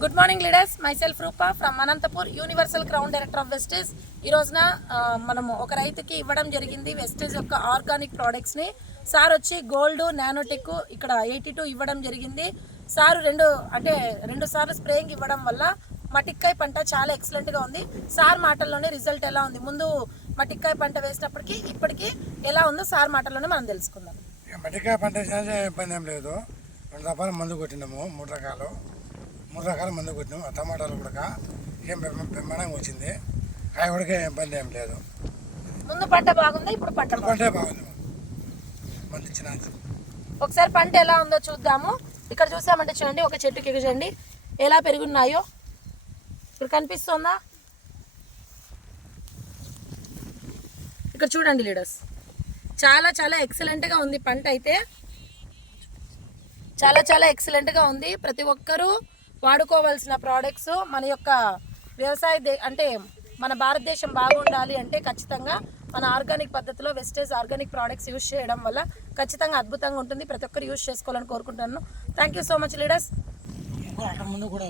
Good morning leaders, myself Rupa from Anantapur, universal crown director of Vestige. ఈ రోజున మనము ఒక రైతుకి ఇవ్వడం జరిగింది వెస్టేజ్ యొక్క ఆర్గానిక్ ప్రోడక్ట్స్ని. సార్ వచ్చి గోల్డ్, నానోటెక్ ఇక్కడ 82 ఇవ్వడం జరిగింది. సార్ రెండు సార్లు స్ప్రేయింగ్ ఇవ్వడం వల్ల మటిక్కాయ పంట చాలా ఎక్సలెంట్గా ఉంది. సార్ మాటల్లోనే రిజల్ట్ ఎలా ఉంది, ముందు మటిక్కాయ పంట వేసినప్పటికీ ఇప్పటికీ ఎలా ఉందో సార్ మాటల్లోనే మనం తెలుసుకుందాం. మటిక్కాయ పంట ఇబ్బంది ఏం లేదు. 2 రకాల మందు కొట్టినాము, 3 రకాల మందు కొట్టినాము. ఆ టమాటాలు కూడా ఏం బ్రహ్మాండంగా వచ్చింది. కాయ కూడా ఇబ్బంది ఏం లేదు. ముందు పంట బాగుంది, ఇప్పుడు పంటే బాగుంది. మంది ఇచ్చిన ఒకసారి పంట ఎలా ఉందో చూద్దాము. ఇక్కడ చూసామంటే చూడండి, ఒక చెట్టుకి చూడండి ఎలా పెరుగున్నాయో. ఇక్కడ కనిపిస్తుందా? ఇక్కడ చూడండి లీడర్స్, చాలా చాలా ఎక్సలెంట్గా ఉంది పంట అయితే. చాలా ఎక్సలెంట్గా ఉంది. ప్రతి ఒక్కరూ వాడుకోవాల్సిన ప్రోడక్ట్స్. మన యొక్క వ్యవసాయ అంటే మన భారతదేశం బాగుండాలి అంటే ఖచ్చితంగా మన ఆర్గానిక్ పద్ధతిలో వెస్టేజ్ ఆర్గానిక్ ప్రోడక్ట్స్ యూజ్ చేయడం వల్ల ఖచ్చితంగా అద్భుతంగా ఉంటుంది. ప్రతి ఒక్కరు యూజ్ చేసుకోవాలని కోరుకుంటున్నాను. Thank you so much leaders. ముందు కూడా